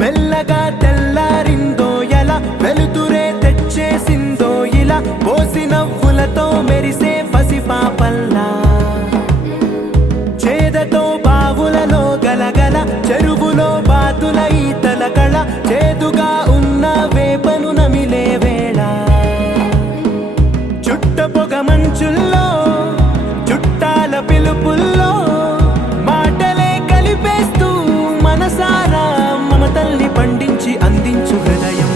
మెల్లగా తెల్లారిందో ఎలా వెలుతురే తెచ్చేసిందో ఇలా పోసి నవ్వులతో మెరిసే పసిపాపల్లా చేదతో బావులలో గలగల చెరువులో బాతుల ఈతల కళ చేదుగా ఉన్న వేపను నమిలే వేళ చుట్ట పొగ మంచుల్లో చుట్టాల పిలుపుల్లో మాటలే కలిపేస్తూ మనసారా మమతల్ని పండించి అందించు హృదయం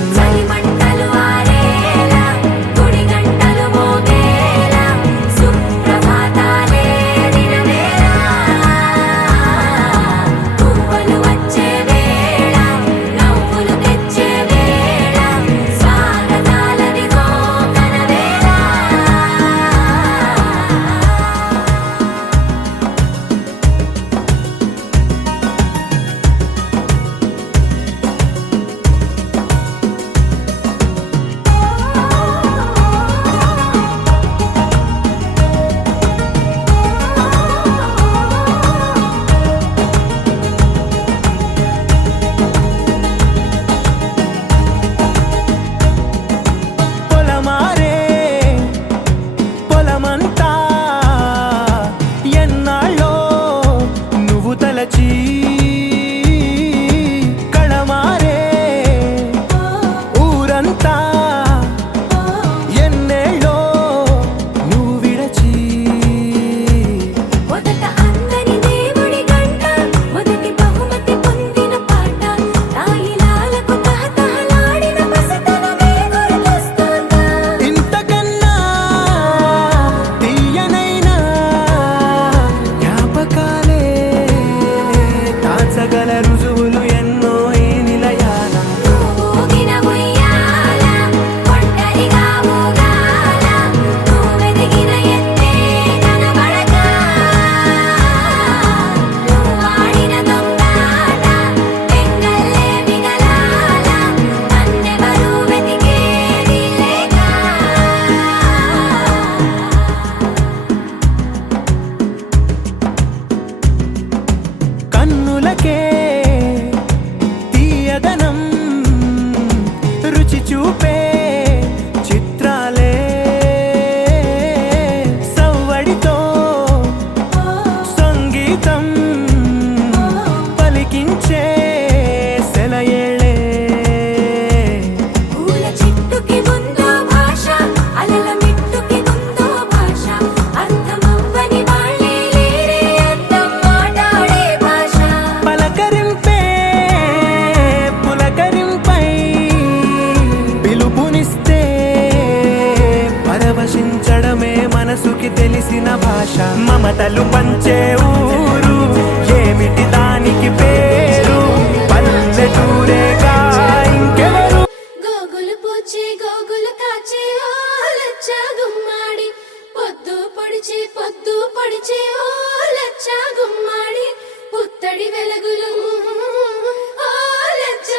కళమారే ఊరంతా ఎన్నేళ్ళో నువ్వు విడచి మొదట అందని దేవుడి గంట మొదటి బహుమతి పొందిన పాట తాయిలాలకు తహతహలాడిన పసితనమే గుర్తొస్తుందా ఇంతకన్నా తీయనైనా జ్ఞాపకాలే దాచగల రుజువులు ఎన్నో ఈ నిలయాల ఊగిన ఉయ్యాల ఒంటరిగా ఊగాల నువ్వెదిగిన ఎత్తే కనబడక నువ్వాడిన దొంగాట పెంగల్లే మిగలాల నన్నెవరూ వెతికేది లేక కన్నులకే తీయదనం రుచి చూపే చిత్రాలే సవ్వడితో సంగీతం పలికించే సెలయేళే పూల చిట్టుకి ఉందో భాష అలల మిట్టుకి ఉందో భాష అర్థమవ్వని వాళ్ళే లేరే అందం మాట్లాడే భాష పలకరింపే పులకరింపై పిలుపునిస్తే పరవశించడమే మనసుకి తెలిసిన భాష మమతలు పంచే ఊరు ఏమిటి దానికి పేరు పల్లెటూరేగా ఇంకెవరు గోగులు పూచి గోగులు కాచి ఓ లచ్చ గుమ్మాడి పొద్దు పొడిచి ఓ లచ్చ గుమ్మాడి పుత్తడి వెలుగులు ఓ లచ్చ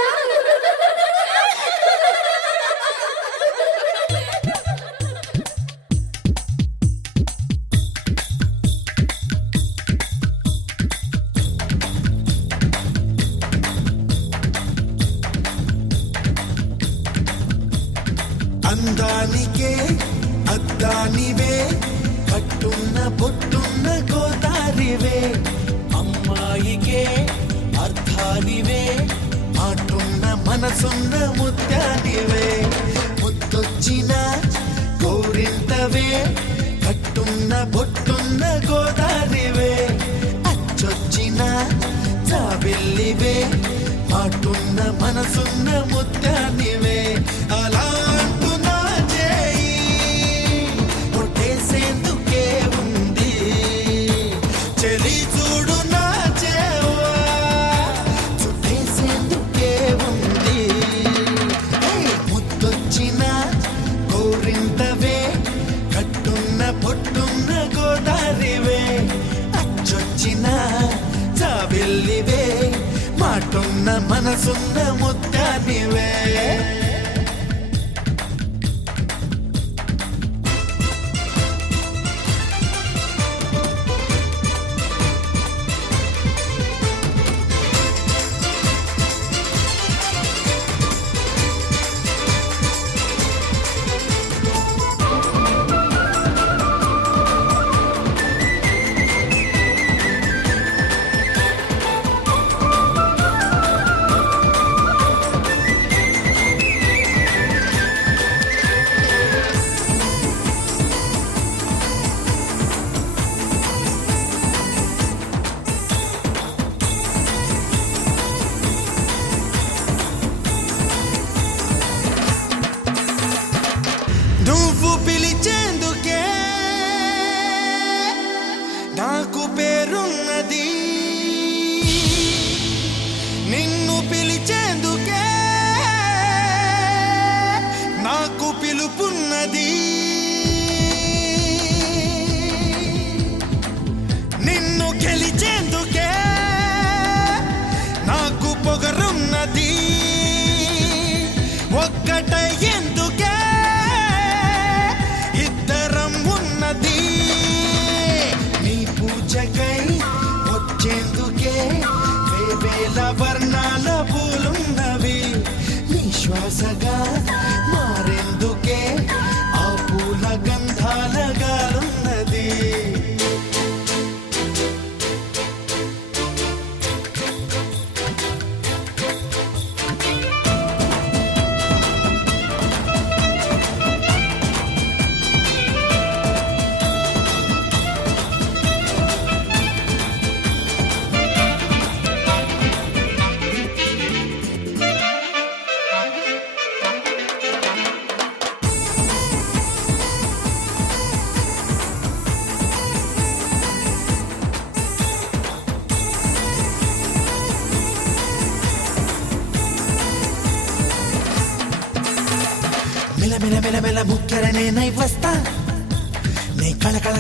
అందానికే అద్దానివే కట్టున్న బొట్టున్న గోదారివే అమ్మాయికే అర్థానివే మాటున్న మనసున్న ముత్యానివే ముద్దొచ్చిన గోరింటవే కట్టున్న బొట్టున్న గోదారివే అచ్చొచ్చిన జాబిల్లివే మాటున్న మనసున్న ముత్యానివే అలా అంటున్నా చేయి కొట్టేసేందుకే ఉంది చెలి మనసున్న ముత్యానివే నువ్వు పిలిచేందుకే నాకు పేరున్నది నిన్ను పిలిచేందుకే నాకు పిలుపున్నది నిన్ను గెలిచేందుకే నాకు పొగరున్నది ఒక్కటై ఎందుకే నీ పూజకై వచ్చేందుకే వేవేల వర్ణాల పూలున్నవి నీ శ్వాసగా మారేందుకే ఆ పూల గంధాల గాలున్నది మెల మెల మెల మెల ముక్కెరనే నై వస్తా నీ కళ కళ